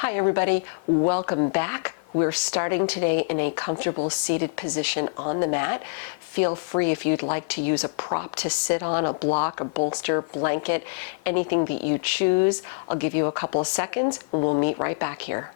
Hi everybody, welcome back. We're starting today in a comfortable seated position on the mat. Feel free if you'd like to use a prop to sit on, a block, a bolster, blanket, anything that you choose. I'll give you a couple of seconds and we'll meet right back here.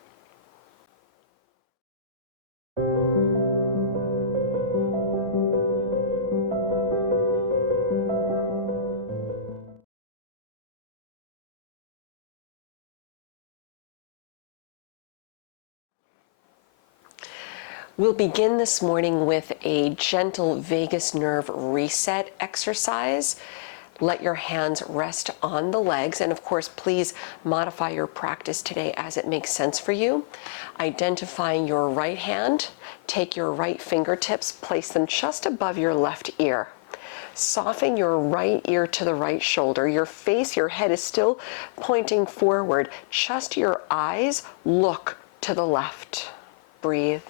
We'll begin this morning with a gentle vagus nerve reset exercise. Let your hands rest on the legs, and of course, please modify your practice today as it makes sense for you. Identifying your right hand, take your right fingertips, place them just above your left ear. Soften your right ear to the right shoulder. Your face, your head is still pointing forward. Just your eyes look to the left. Breathe.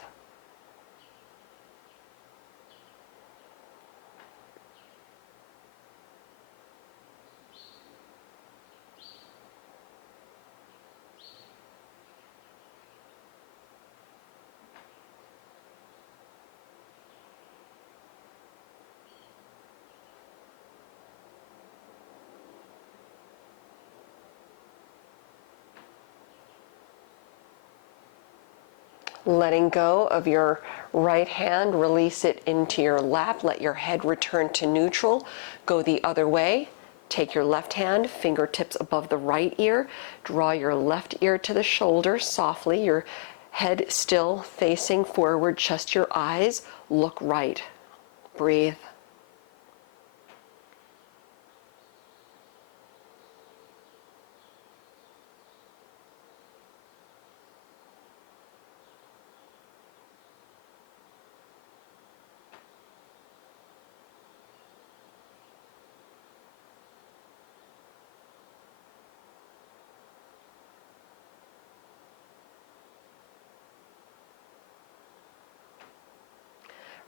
Letting go of your right hand, release it into your lap. Let your head return to neutral. Go the other way. Take your left hand, fingertips above the right ear. Draw your left ear to the shoulder softly. Your head still facing forward, just your eyes. Look right. Breathe.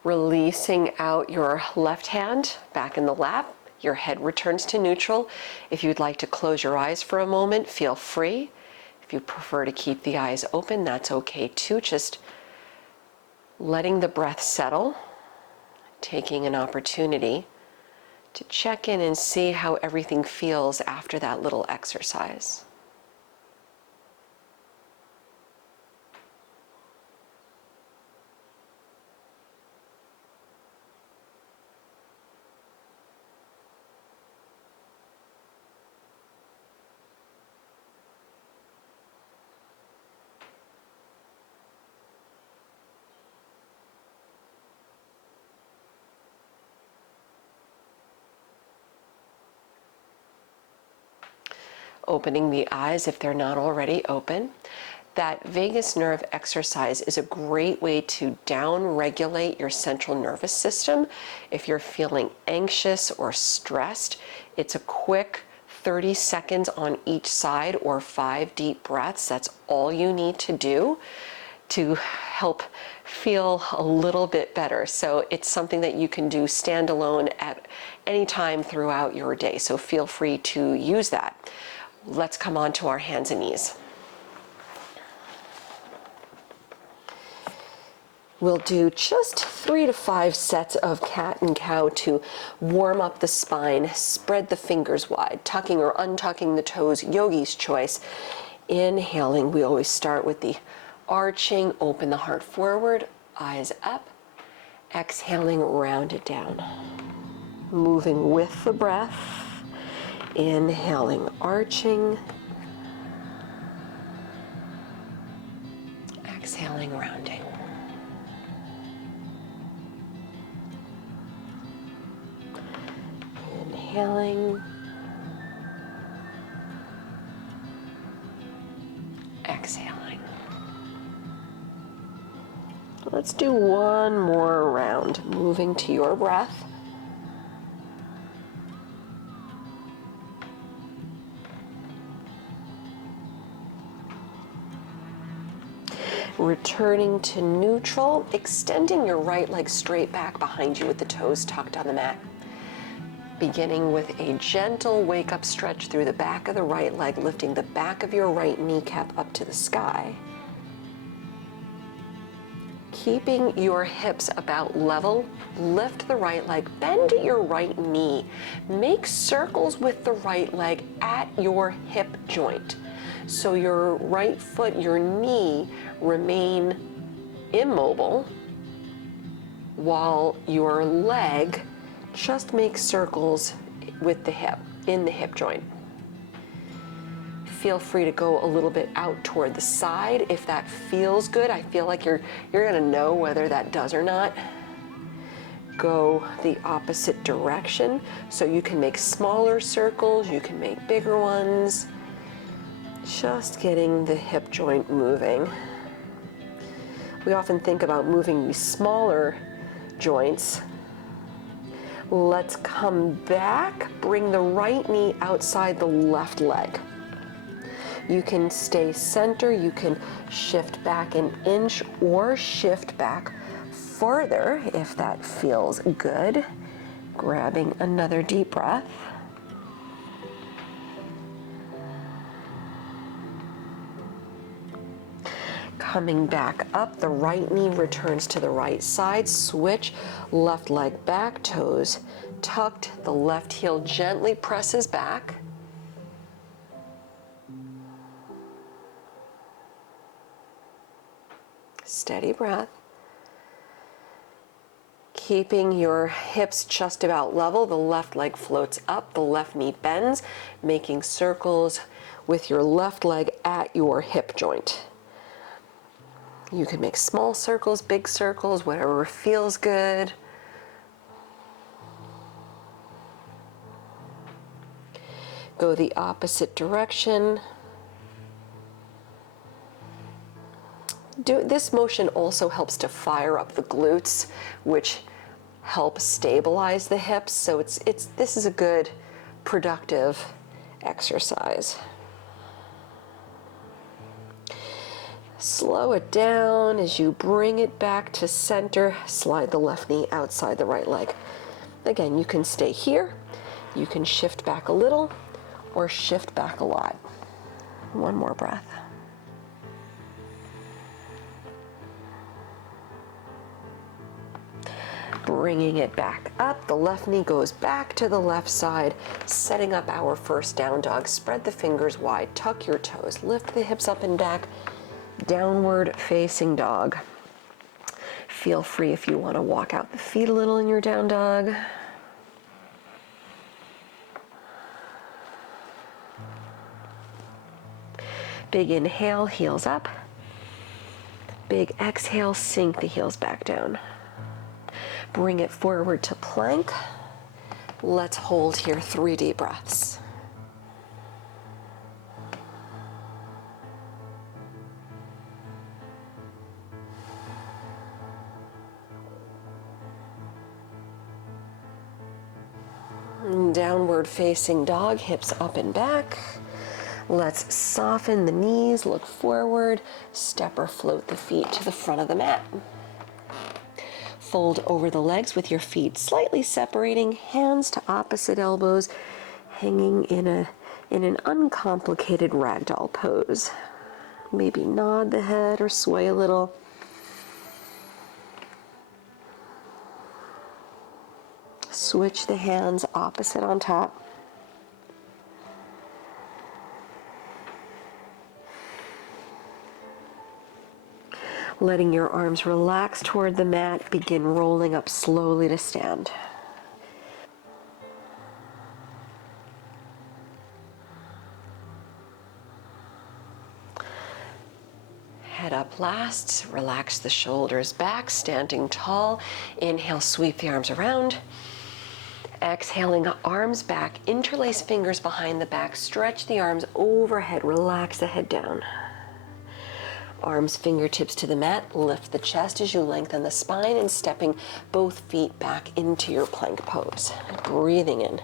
Releasing out your left hand back in the lap. Your head returns to neutral. If you'd like to close your eyes for a moment, feel free. If you prefer to keep the eyes open, that's okay too. Just letting the breath settle, taking an opportunity to check in and see how everything feels after that little exercise. Opening the eyes if they're not already open. That vagus nerve exercise is a great way to down-regulate your central nervous system. If you're feeling anxious or stressed, it's a quick 30 seconds on each side or 5 deep breaths. That's all you need to do to help feel a little bit better. So it's something that you can do standalone at any time throughout your day. So feel free to use that. Let's come on to our hands and knees. We'll do just 3 to 5 sets of cat and cow to warm up the spine. Spread the fingers wide, tucking or untucking the toes, yogi's choice. Inhaling, we always start with the arching, open the heart forward, eyes up. Exhaling, round it down. Moving with the breath. Inhaling, arching. Exhaling, rounding. Inhaling. Exhaling. Let's do one more round, moving to your breath. Returning to neutral, extending your right leg straight back behind you with the toes tucked on the mat. Beginning with a gentle wake-up stretch through the back of the right leg, lifting the back of your right kneecap up to the sky. Keeping your hips about level, lift the right leg, bend your right knee. Make circles with the right leg at your hip joint. So your right foot, your knee remain immobile while your leg just makes circles with the hip, in the hip joint. Feel free to go a little bit out toward the side if that feels good. I feel like you're gonna know whether that does or not. Go the opposite direction. So you can make smaller circles, you can make bigger ones. Just getting the hip joint moving. We often think about moving these smaller joints. Let's come back, bring the right knee outside the left leg. You can stay center, you can shift back an inch or shift back further if that feels good. Grabbing another deep breath. Coming back up, the right knee returns to the right side. Switch, left leg back, toes tucked. The left heel gently presses back. Steady breath. Keeping your hips just about level, the left leg floats up, the left knee bends, making circles with your left leg at your hip joint. You can make small circles, big circles, whatever feels good. Go the opposite direction. This motion also helps to fire up the glutes, which help stabilize the hips. So this is a good, productive exercise. Slow it down as you bring it back to center. Slide the left knee outside the right leg. Again, you can stay here. You can shift back a little or shift back a lot. One more breath. Bringing it back up, the left knee goes back to the left side, setting up our first down dog. Spread the fingers wide, tuck your toes, lift the hips up and back, downward facing dog. Feel free if you want to walk out the feet a little in your down dog. Big inhale, heels up. Big exhale, sink the heels back down. Bring it forward to plank. Let's hold here 3 deep breaths. Downward facing dog, hips up and back. Let's soften the knees, look forward, step or float the feet to the front of the mat. Fold over the legs with your feet slightly separating, hands to opposite elbows, hanging in an uncomplicated ragdoll pose. Maybe nod the head or sway a little. Switch the hands opposite on top. Letting your arms relax toward the mat, begin rolling up slowly to stand. Head up last, relax the shoulders back, standing tall. Inhale, sweep the arms around. Exhaling, arms back, interlace fingers behind the back, stretch the arms overhead, relax the head down. Arms, fingertips to the mat, lift the chest as you lengthen the spine and stepping both feet back into your plank pose. Breathing in.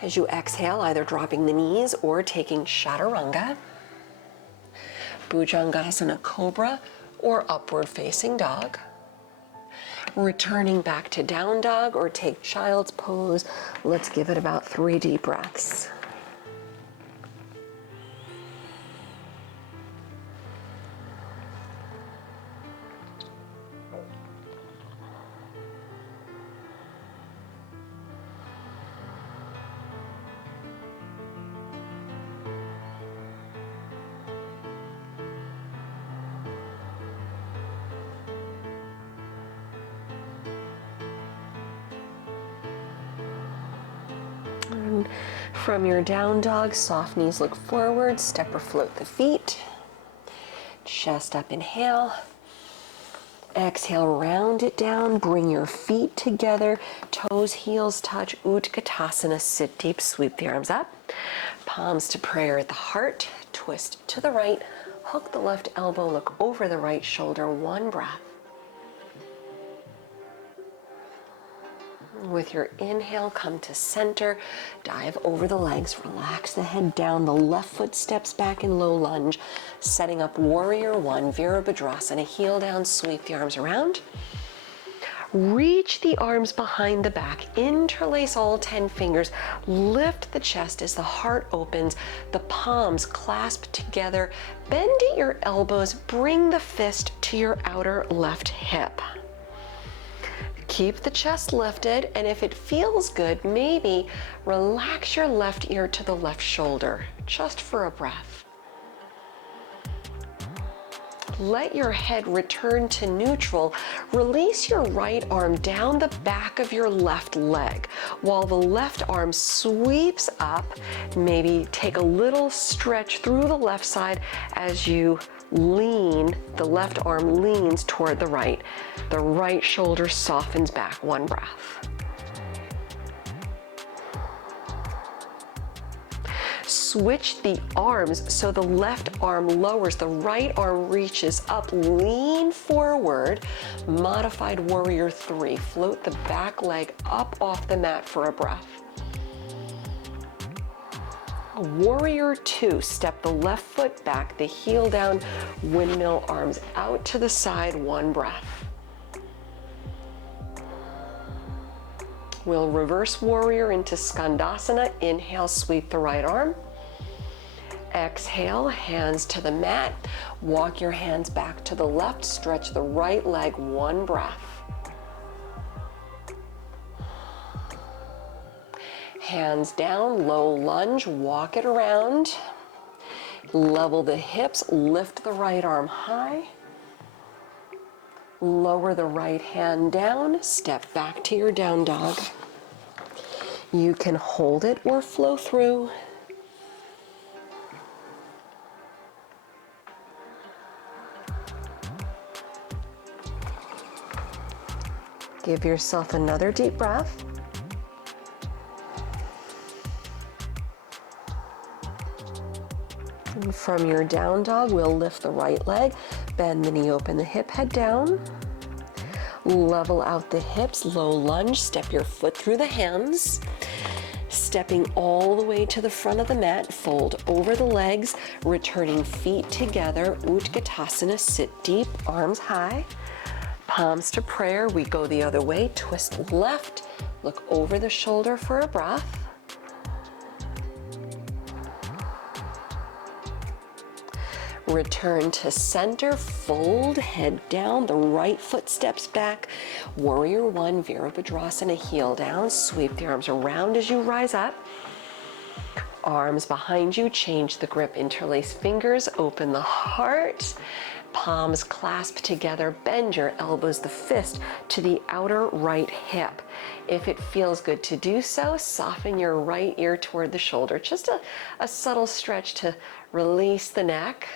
As you exhale, either dropping the knees or taking chaturanga, Bhujangasana Cobra, or upward facing dog. Returning back to down dog or take child's pose. Let's give it about 3 deep breaths. From your down dog, soft knees look forward, step or float the feet. Chest up, inhale. Exhale, round it down, bring your feet together, toes, heels touch, Gustasana, sit deep, sweep the arms up. Palms to prayer at the heart, twist to the right, hook the left elbow, look over the right shoulder, 1 breath. With your inhale, come to center, dive over the legs, relax the head down, the left foot steps back in low lunge, setting up warrior 1, Virabhadrasana, heel down, sweep the arms around. Reach the arms behind the back, interlace all 10 fingers, lift the chest as the heart opens, the palms clasp together, bend at your elbows, bring the fist to your outer left hip. Keep the chest lifted, and if it feels good, maybe relax your left ear to the left shoulder, just for a breath. Let your head return to neutral. Release your right arm down the back of your left leg while the left arm sweeps up. Maybe take a little stretch through the left side as you lean, the left arm leans toward the right. The right shoulder softens back, 1 breath. Switch the arms so the left arm lowers, the right arm reaches up, lean forward, modified warrior 3. Float the back leg up off the mat for a breath. Warrior 2, step the left foot back, the heel down, windmill arms out to the side, 1 breath. We'll reverse warrior into Skandasana. Inhale, sweep the right arm. Exhale, hands to the mat. Walk your hands back to the left, stretch the right leg, 1 breath. Hands down, low lunge, walk it around. Level the hips, lift the right arm high. Lower the right hand down, step back to your down dog. You can hold it or flow through. Give yourself another deep breath. And from your down dog, we'll lift the right leg, bend the knee, open the hip, head down. Level out the hips, low lunge, step your foot through the hands. Stepping all the way to the front of the mat, fold over the legs, returning feet together, Utkatasana, sit deep, arms high. Palms to prayer, we go the other way, twist left, look over the shoulder for a breath. Return to center, fold, head down, the right foot steps back. Warrior 1, Virabhadrasana, heel down, sweep the arms around as you rise up. Arms behind you, change the grip, interlace fingers, open the heart. Palms clasp together, bend your elbows, the fist to the outer right hip. If it feels good to do so, soften your right ear toward the shoulder. Just a subtle stretch to release the neck.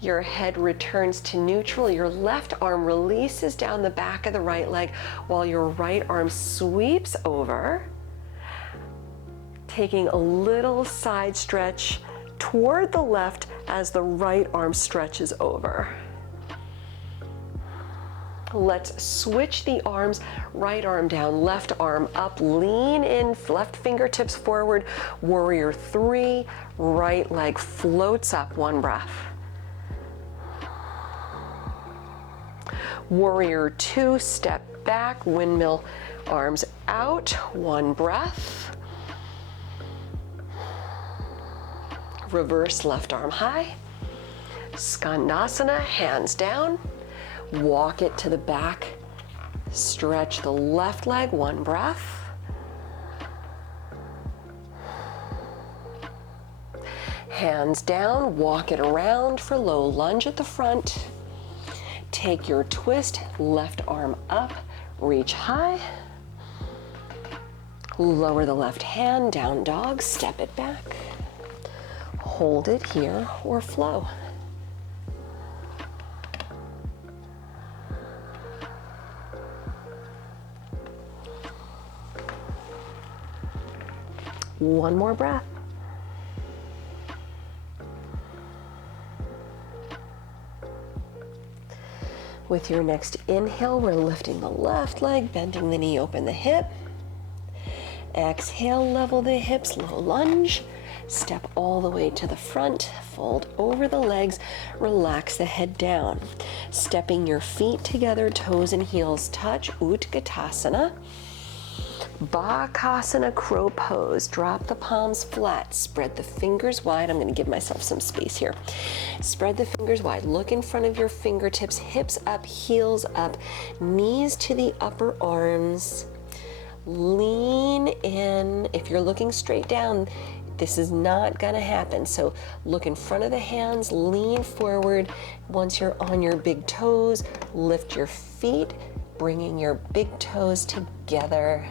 Your head returns to neutral. Your left arm releases down the back of the right leg while your right arm sweeps over. Taking a little side stretch toward the left as the right arm stretches over. Let's switch the arms, right arm down, left arm up, lean in, left fingertips forward, warrior 3, right leg floats up, 1 breath. Warrior two, step back, windmill, arms out, one breath. Reverse left arm high. Skandasana, hands down. Walk it to the back. Stretch the left leg, one breath. Hands down, walk it around for low lunge at the front. Take your twist, left arm up, reach high. Lower the left hand, down dog, step it back. Hold it here or flow. One more breath. With your next inhale, we're lifting the left leg, bending the knee, open the hip. Exhale, level the hips, low lunge. Step all the way to the front, fold over the legs, relax the head down. Stepping your feet together, toes and heels touch, Utkatasana. Bakasana, crow pose. Drop the palms flat, spread the fingers wide. I'm going to give myself some space here. Spread the fingers wide, look in front of your fingertips, hips up, heels up, knees to the upper arms. Lean in. If you're looking straight down, this is not going to happen. So look in front of the hands, lean forward. Once you're on your big toes, lift your feet, bringing your big toes together.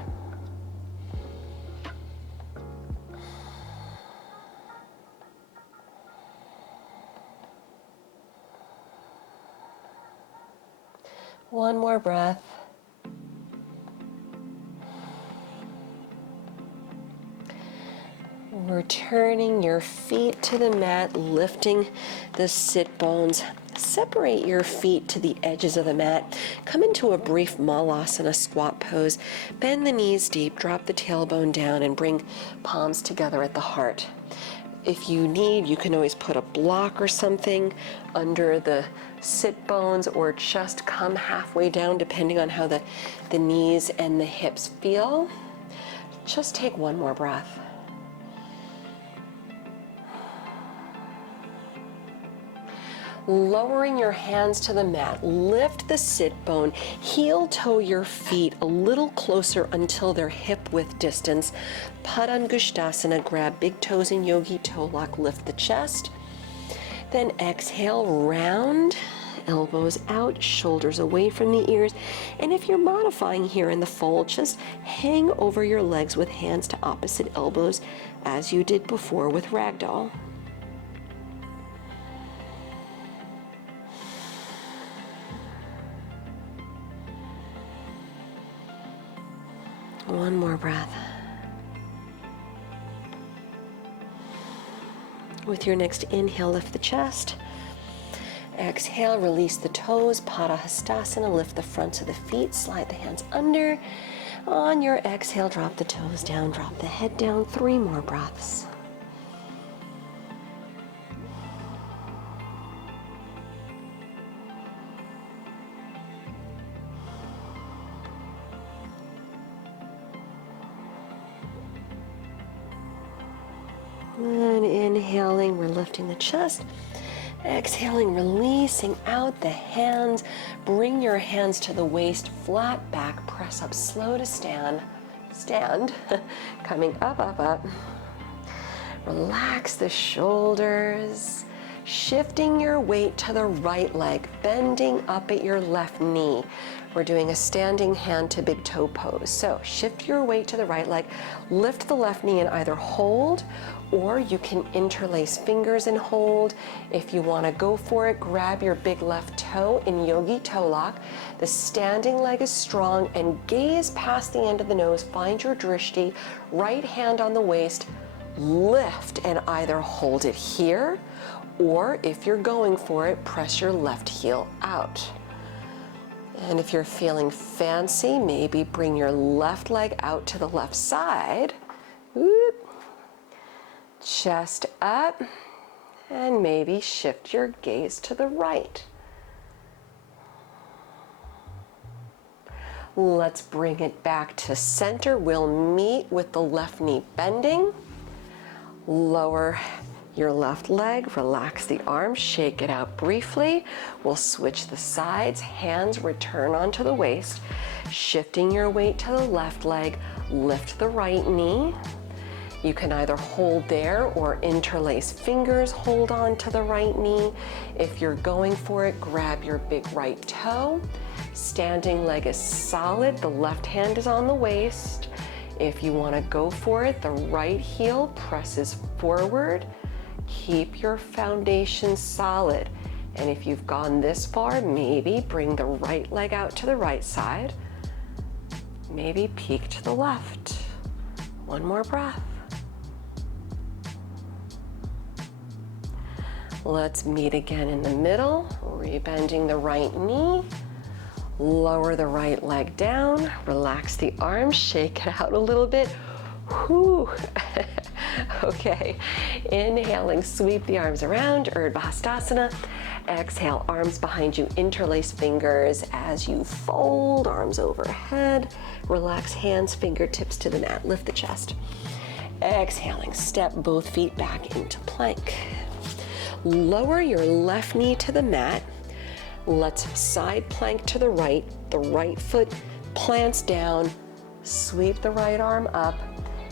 One more breath. Returning your feet to the mat, lifting the sit bones. Separate your feet to the edges of the mat. Come into a brief malasana squat pose. Bend the knees deep, drop the tailbone down, and bring palms together at the heart. If you need, you can always put a block or something under the sit bones or just come halfway down depending on how the knees and the hips feel. Just take one more breath. Lowering your hands to the mat, lift the sit bone, heel toe your feet a little closer until they're hip width distance. Pada Gustasana, grab big toes in yogi toe lock, lift the chest. Then exhale, round, elbows out, shoulders away from the ears. And if you're modifying here in the fold, just hang over your legs with hands to opposite elbows as you did before with ragdoll. One more breath. With your next inhale, lift the chest. Exhale, release the toes, Pada Hastasana, lift the fronts of the feet, slide the hands under. On your exhale, drop the toes down, drop the head down. 3 more breaths. And inhaling, we're lifting the chest. Exhaling, releasing out the hands. Bring your hands to the waist, flat back, press up, slow to stand. Stand, coming up, up, up. Relax the shoulders. Shifting your weight to the right leg, bending up at your left knee. We're doing a standing hand to big toe pose. So shift your weight to the right leg, lift the left knee and either hold, or you can interlace fingers and hold. If you want to go for it, grab your big left toe in yogi toe lock. The standing leg is strong and gaze past the end of the nose. Find your drishti, right hand on the waist, lift and either hold it here, or if you're going for it, press your left heel out. And if you're feeling fancy, maybe bring your left leg out to the left side. Whoop. Chest up, and maybe shift your gaze to the right. Let's bring it back to center. We'll meet with the left knee bending. Lower your left leg, relax the arms, shake it out briefly. We'll switch the sides, hands return onto the waist, shifting your weight to the left leg, lift the right knee. You can either hold there or interlace fingers, hold on to the right knee. If you're going for it, grab your big right toe. Standing leg is solid, the left hand is on the waist. If you want to go for it, the right heel presses forward. Keep your foundation solid. And if you've gone this far, maybe bring the right leg out to the right side. Maybe peek to the left. One more breath. Let's meet again in the middle, rebending the right knee. Lower the right leg down, relax the arms, shake it out a little bit. Whew. Okay, inhaling, sweep the arms around, Gustasana. Exhale, arms behind you, interlace fingers as you fold, arms overhead. Relax hands, fingertips to the mat, lift the chest. Exhaling, step both feet back into plank. Lower your left knee to the mat. Let's side plank to the right foot plants down, sweep the right arm up.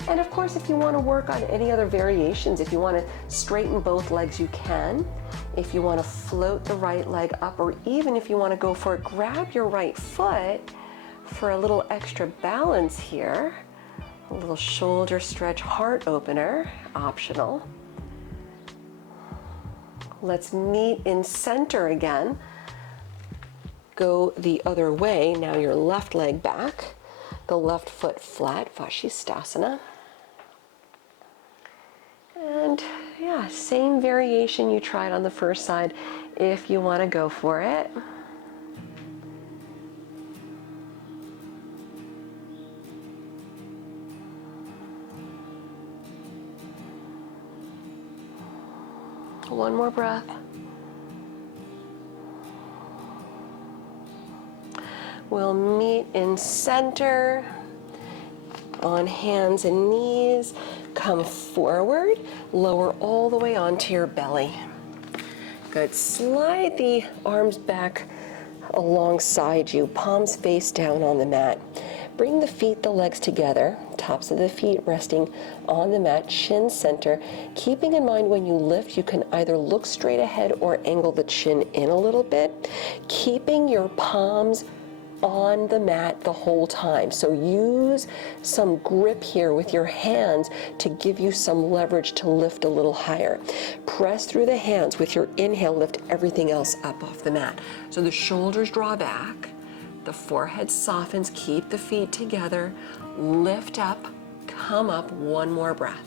And of course, if you want to work on any other variations, if you want to straighten both legs, you can. If you want to float the right leg up, or even if you want to go for it, grab your right foot for a little extra balance here. A little shoulder stretch, heart opener, optional. Let's meet in center again. Go the other way. Now your left leg back, the left foot flat, Gustasana. And yeah, same variation you tried on the first side if you want to go for it. One more breath. We'll meet in center, on hands and knees. Come forward, lower all the way onto your belly. Good, slide the arms back alongside you, palms face down on the mat. Bring the feet, the legs together, tops of the feet resting on the mat, chin center. Keeping in mind when you lift, you can either look straight ahead or angle the chin in a little bit. Keeping your palms on the mat the whole time. So use some grip here with your hands to give you some leverage to lift a little higher. Press through the hands with your inhale, lift everything else up off the mat. So the shoulders draw back, the forehead softens, keep the feet together, lift up, come up, one more breath.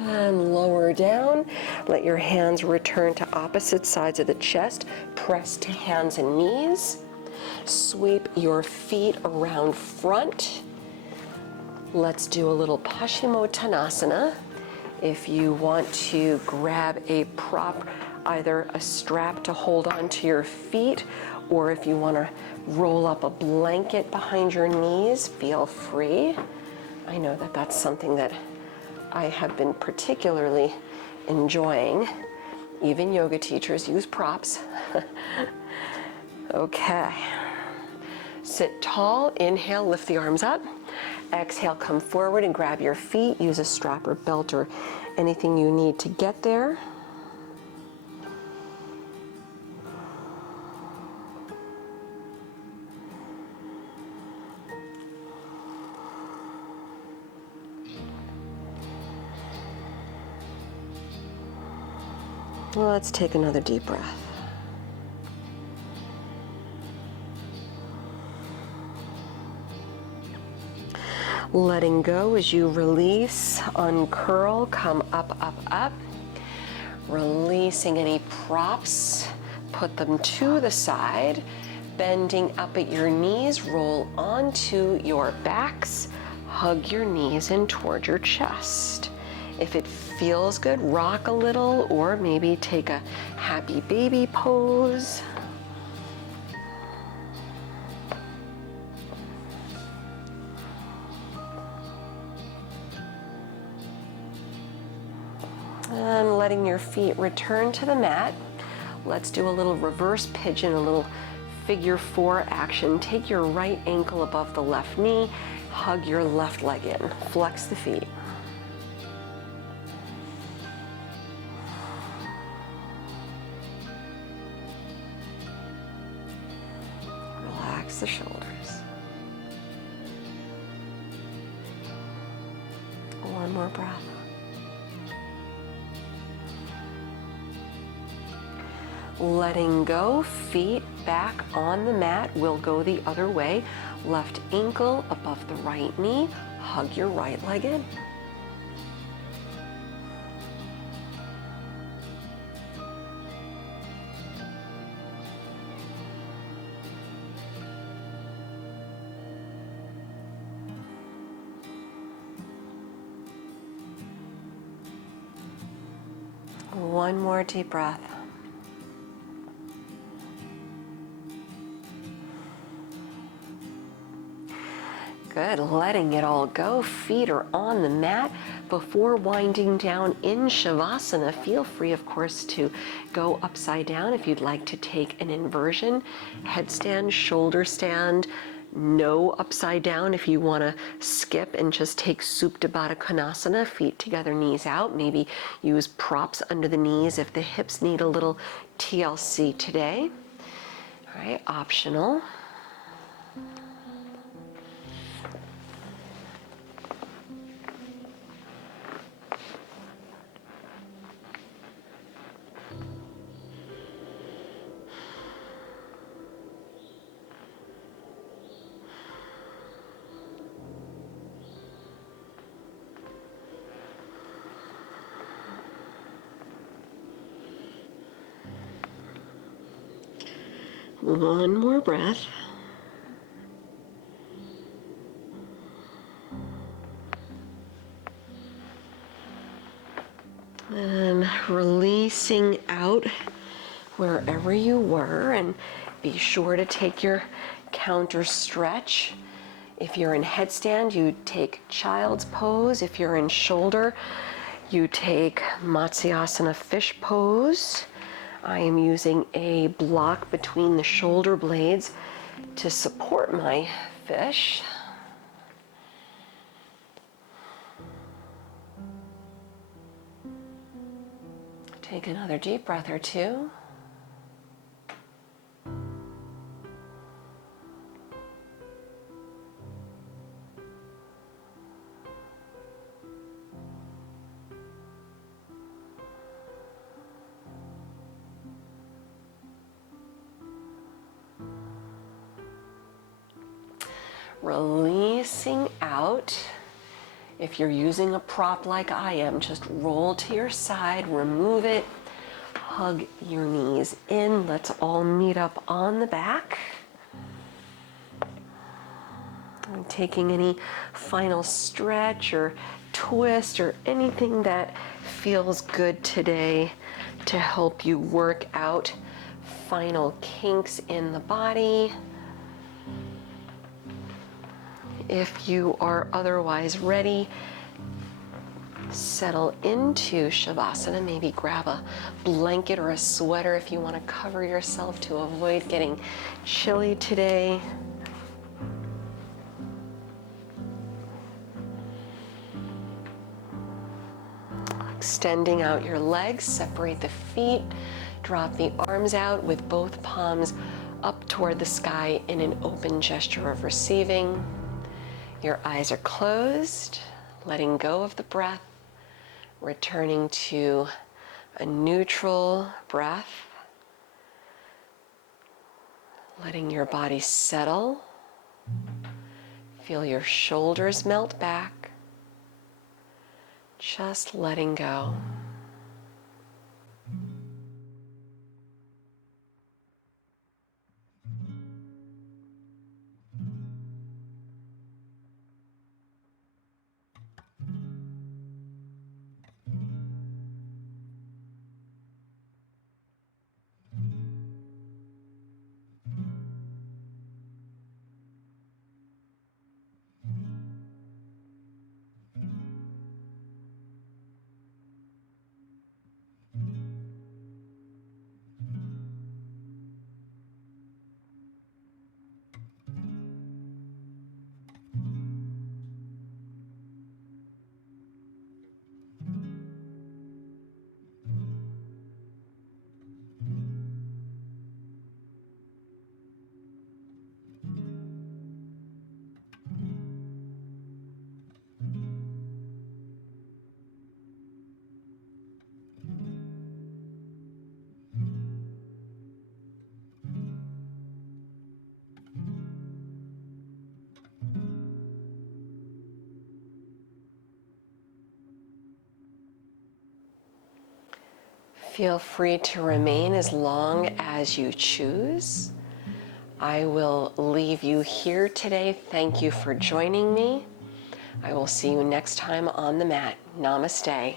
And lower down. Let your hands return to opposite sides of the chest. Press to hands and knees. Sweep your feet around front. Let's do a little Pashimo Tanasana. If you want to grab a prop, either a strap to hold on to your feet, or if you want to roll up a blanket behind your knees, feel free. I know that that's something that I have been particularly enjoying. Even yoga teachers use props. Okay. Sit tall, inhale, lift the arms up. Exhale, come forward and grab your feet. Use a strap or belt or anything you need to get there. Let's take another deep breath. Letting go as you release, uncurl, come up, up, up. Releasing any props, put them to the side. Bending up at your knees, roll onto your backs. Hug your knees in toward your chest. If it feels good, rock a little, or maybe take a happy baby pose. And letting your feet return to the mat. Let's do a little reverse pigeon, a little figure 4 action. Take your right ankle above the left knee, hug your left leg in, flex the feet. Relax the shoulders. One more breath. Letting go, feet back on the mat. We'll go the other way. Left ankle above the right knee. Hug your right leg in. One more deep breath. Good, letting it all go. Feet are on the mat. Before winding down in Savasana, feel free, of course, to go upside down if you'd like to take an inversion. Headstand, shoulder stand, no upside down if you want to skip and just take Supta Baddha Konasana, feet together, knees out. Maybe use props under the knees if the hips need a little TLC today. All right, optional. One more breath. And releasing out wherever you were, and be sure to take your counter stretch. If you're in headstand, you take child's pose. If you're in shoulder, you take Matsyasana fish pose. I am using a block between the shoulder blades to support my fish. Take another deep breath or two. Releasing out. If you're using a prop like I am, just roll to your side, remove it, hug your knees in. Let's all meet up on the back. I'm taking any final stretch or twist or anything that feels good today to help you work out final kinks in the body. If you are otherwise ready, settle into Shavasana. Maybe grab a blanket or a sweater if you want to cover yourself to avoid getting chilly today. Extending out your legs, separate the feet, drop the arms out with both palms up toward the sky in an open gesture of receiving. Your eyes are closed, letting go of the breath, returning to a neutral breath, letting your body settle. Feel your shoulders melt back, just letting go. Feel free to remain as long as you choose. I will leave you here today. Thank you for joining me. I will see you next time on the mat. Namaste.